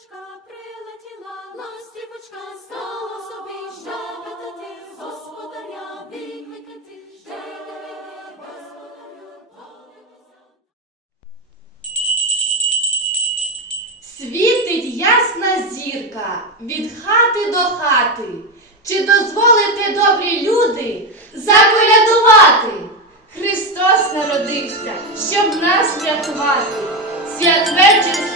ластівочка прилетіла, ластівочка стала собі щебетати, господаря викликати, щебетати, господаря. Світить ясна зірка від хати до хати. Чи дозволите добрі люди заколядувати? Христос народився, щоб нас врятувати. Святвечір